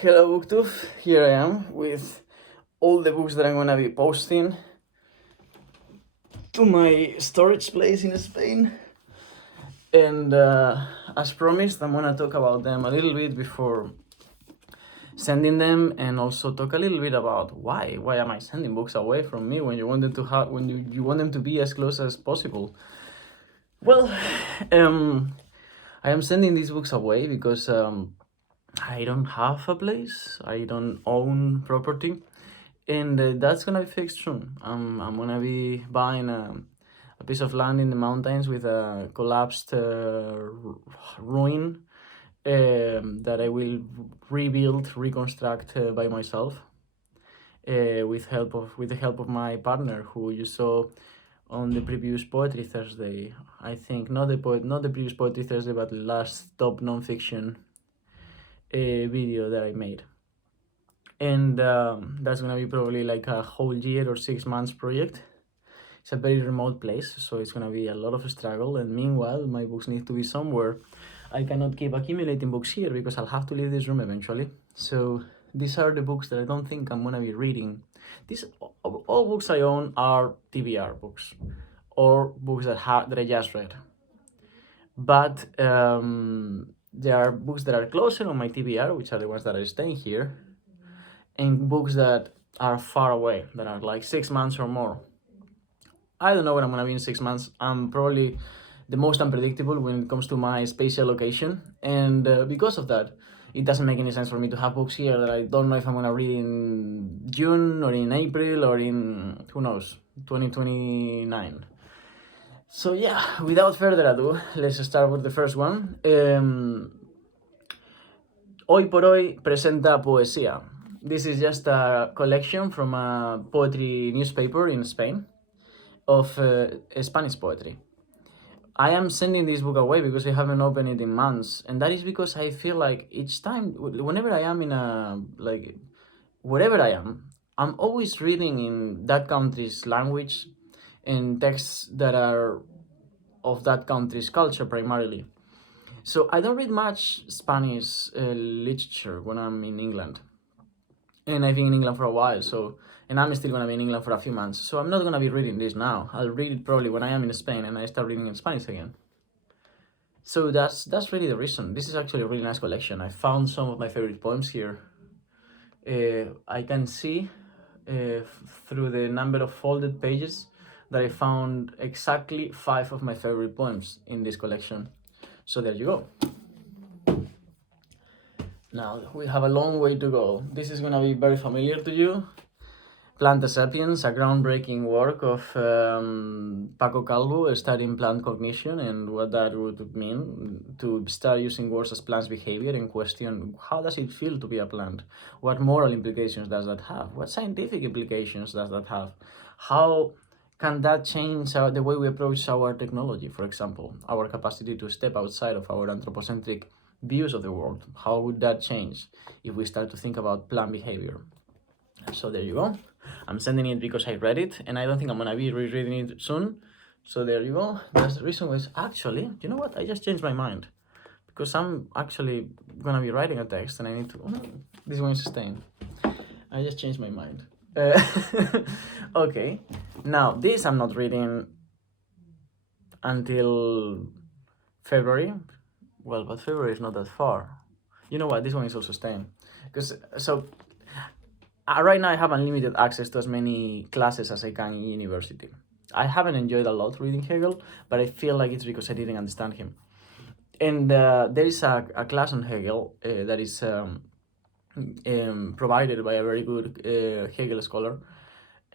Hello Booktube, here I am with all the books that I'm gonna be posting to my storage place in Spain. And as promised, I'm gonna talk about them a little bit before sending them, and also talk a little bit about why am I sending books away from me when you want them to have when you want them to be as close as possible. Well, I am sending these books away because I don't have a place, I don't own property, and that's gonna be fixed soon. I'm gonna be buying a piece of land in the mountains with a collapsed ruin that I will reconstruct by myself with the help of my partner, who you saw on the previous Poetry Thursday. I think not the previous Poetry Thursday, but the last top nonfiction video that I made. And that's gonna be probably like a whole year or 6 months project. It's a very remote place, so it's gonna be a lot of struggle, and meanwhile my books need to be somewhere. I cannot keep accumulating books here because I'll have to leave this room eventually. So these are the books that I don't think I'm gonna be reading. These all books I own are TBR books or books that I just read. But there are books that are closer on my TBR, which are the ones that are staying here, and books that are far away, that are like 6 months or more. I don't know where I'm gonna be in 6 months. I'm probably the most unpredictable when it comes to my spatial location, and because of that, it doesn't make any sense for me to have books here that I don't know if I'm gonna read in June or in April or in, who knows, 2029. So yeah, without further ado, let's start with the first one. Hoy por hoy presenta poesía. This is just a collection from a poetry newspaper in Spain of Spanish poetry. I am sending this book away because I haven't opened it in months, and that is because I feel like each time, whenever I am in a, like, wherever I am, I'm always reading in that country's language and texts that are of that country's culture primarily. So I don't read much Spanish literature when I'm in England, and I've been in England for a while. So, and I'm still gonna be in England for a few months. So I'm not gonna be reading this now. I'll read it probably when I am in Spain and I start reading in Spanish again. So that's really the reason. This is actually a really nice collection. I found some of my favorite poems here. I can see through the number of folded pages that I found exactly 5 of my favorite poems in this collection. So there you go. Now we have a long way to go. This is gonna be very familiar to you. Planta Sapiens, a groundbreaking work of Paco Calvo studying plant cognition and what that would mean to start using words as plants' behavior and question how does it feel to be a plant? What moral implications does that have? What scientific implications does that have? How can that change the way we approach our technology, for example, our capacity to step outside of our anthropocentric views of the world? How would that change if we start to think about plant behavior? So there you go. I'm sending it because I read it, and I don't think I'm gonna be rereading it soon. So there you go. That's the reason was actually, you know what? I just changed my mind because I'm actually gonna be writing a text, and I need to. This one is staying. I just changed my mind. Okay. Now this I'm not reading until February. Well, but February is not that far. You know what? This one is also staying because right now I have unlimited access to as many classes as I can in university. I haven't enjoyed a lot reading Hegel, but I feel like it's because I didn't understand him. And there is a class on Hegel that is provided by a very good Hegel scholar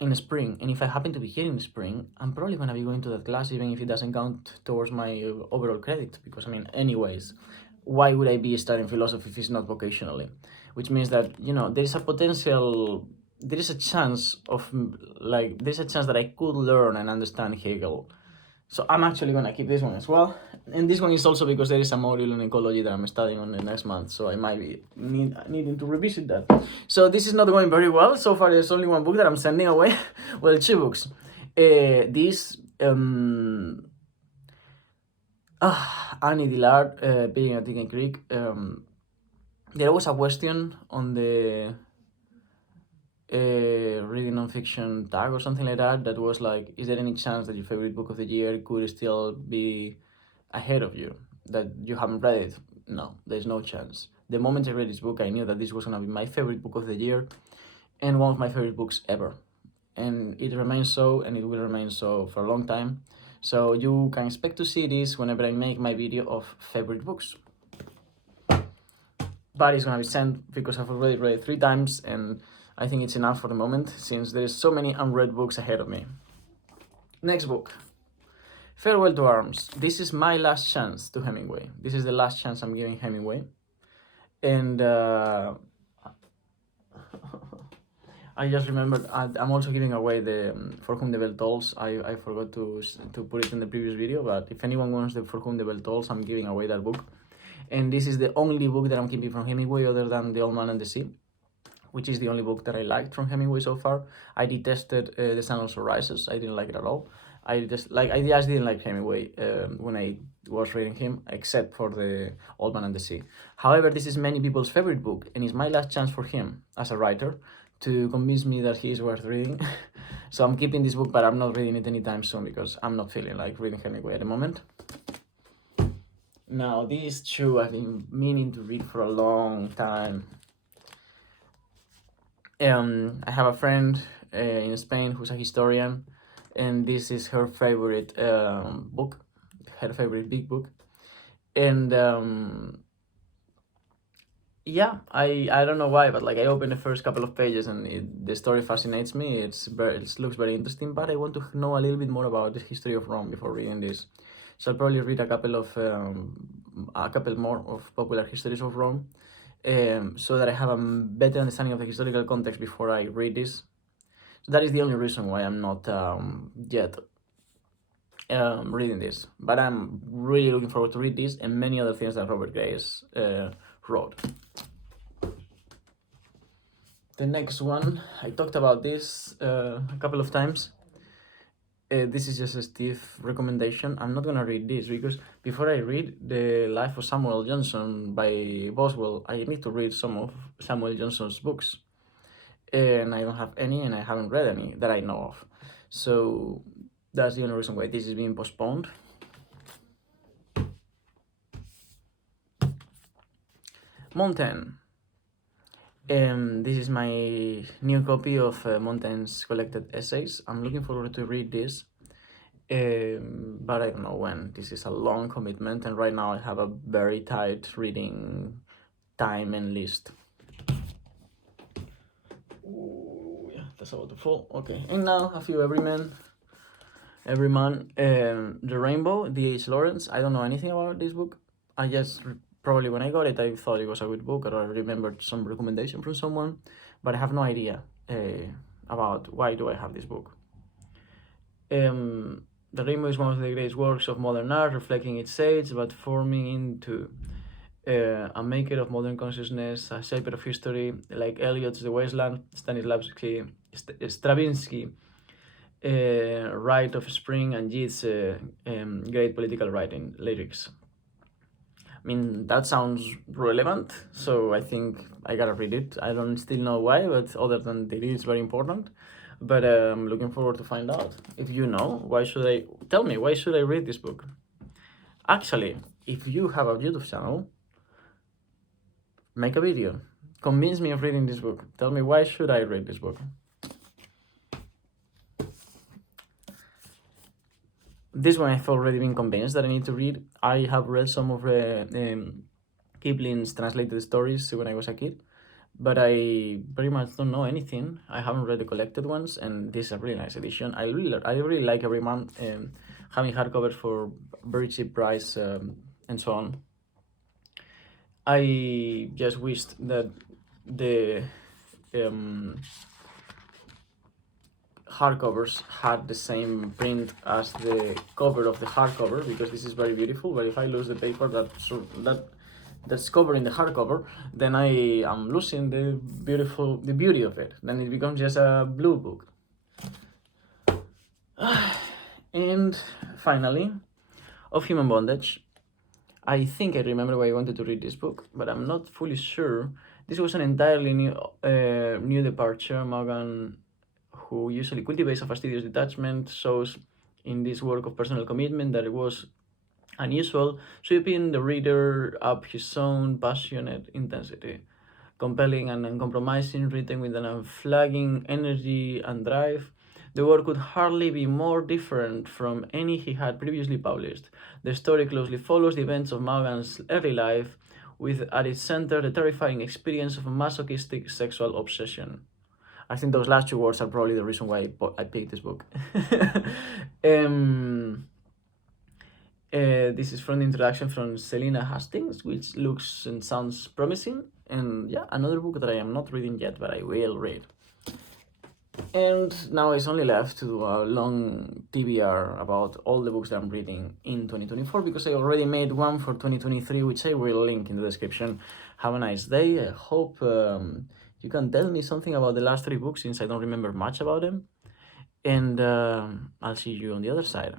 in the spring. And if I happen to be here in the spring, I'm probably going to be going to that class, even if it doesn't count towards my overall credit. Because, I mean, anyways, why would I be studying philosophy if it's not vocationally? Which means that, you know, there is a chance that I could learn and understand Hegel. So I'm actually going to keep this one as well. And this one is also because there is a module in ecology that I'm studying on the next month, so I might be needing to revisit that. So this is not going very well. So far there's only one book that I'm sending away. Well, 2 books. This Annie Dillard, Being a Digging Creek, there was a question on the reading nonfiction tag or something like that, that was like, is there any chance that your favorite book of the year could still be ahead of you, that you haven't read it? No, there's no chance. The moment I read this book, I knew that this was going to be my favorite book of the year and one of my favorite books ever. And it remains so, and it will remain so for a long time. So you can expect to see this whenever I make my video of favorite books. But it's gonna be sent because I've already read it 3 times, and I think it's enough for the moment, since there's so many unread books ahead of me. Next book, Farewell to Arms. This is my last chance to Hemingway. This is the last chance I'm giving Hemingway. And I just remembered, I'm also giving away the For Whom the Bell Tolls. I forgot to put it in the previous video, but if anyone wants the For Whom the Bell Tolls, I'm giving away that book. And this is the only book that I'm keeping from Hemingway other than The Old Man and the Sea, which is the only book that I liked from Hemingway so far. I detested The Sun Also Rises. I didn't like it at all. I just didn't like Hemingway when I was reading him, except for The Old Man and the Sea. However, this is many people's favorite book, and it's my last chance for him as a writer to convince me that he is worth reading. So I'm keeping this book, but I'm not reading it anytime soon because I'm not feeling like reading Hemingway at the moment. Now, these two I've been meaning to read for a long time. I have a friend in Spain who's a historian, and this is her favorite book, her favorite big book. And yeah, I don't know why, but like I opened the first couple of pages and the story fascinates me. It looks very interesting, but I want to know a little bit more about the history of Rome before reading this. So I'll probably read a couple more of popular histories of Rome, so that I have a better understanding of the historical context before I read this. So that is the only reason why I'm not yet reading this. But I'm really looking forward to read this and many other things that Robert Grace wrote. The next one, I talked about this a couple of times. This is just a stiff recommendation. I'm not gonna read this because before I read The Life of Samuel Johnson by Boswell, I need to read some of Samuel Johnson's books. And I don't have any, and I haven't read any that I know of. So that's the only reason why this is being postponed. Montaigne. This is my new copy of Montaigne's collected essays. I'm looking forward to read this, but I don't know when. This is a long commitment, and right now I have a very tight reading time and list. Ooh, yeah, that's about to fall. Okay, and now a few Everyman. The Rainbow, D.H. Lawrence. I don't know anything about this book. I just probably when I got it, I thought it was a good book, or I remembered some recommendation from someone, but I have no idea about why do I have this book. The Rainbow is one of the greatest works of modern art, reflecting its age, but forming into a maker of modern consciousness, a shaper of history, like Eliot's The Wasteland, Stanislavski, Stravinsky, Rite of Spring, and Yeats' great political writing lyrics. I mean, that sounds relevant, so I think I gotta read it. I don't still know why, but other than that, it's very important. But I'm looking forward to find out. If you know, tell me, why should I read this book? Actually, if you have a YouTube channel, make a video. Convince me of reading this book. Tell me, why should I read this book? This one I've already been convinced that I need to read. I have read some of Kipling's translated stories when I was a kid, but I pretty much don't know anything. I haven't read the collected ones, and this is a really nice edition. I really like Everyman, having hardcovers for very cheap price and so on. I just wished that the hardcovers had the same print as the cover of the hardcover, because this is very beautiful. But if I lose the paper that's covering the hardcover, then I am losing the beauty of it. Then it becomes just a blue book. And finally, Of Human Bondage. I think I remember why I wanted to read this book, but I'm not fully sure. This was an entirely new departure. Morgan, who usually cultivates a fastidious detachment, shows in this work of personal commitment that it was unusual, sweeping the reader up his own passionate intensity. Compelling and uncompromising, written with an unflagging energy and drive, the work could hardly be more different from any he had previously published. The story closely follows the events of Morgan's early life, with at its center the terrifying experience of a masochistic sexual obsession. I think those last 2 words are probably the reason why I picked this book. This is from the introduction from Selena Hastings, which looks and sounds promising. And yeah, another book that I am not reading yet, but I will read. And now it's only left to do a long TBR about all the books that I'm reading in 2024, because I already made one for 2023, which I will link in the description. Have a nice day. I hope you can tell me something about the last 3 books, since I don't remember much about them. And I'll see you on the other side.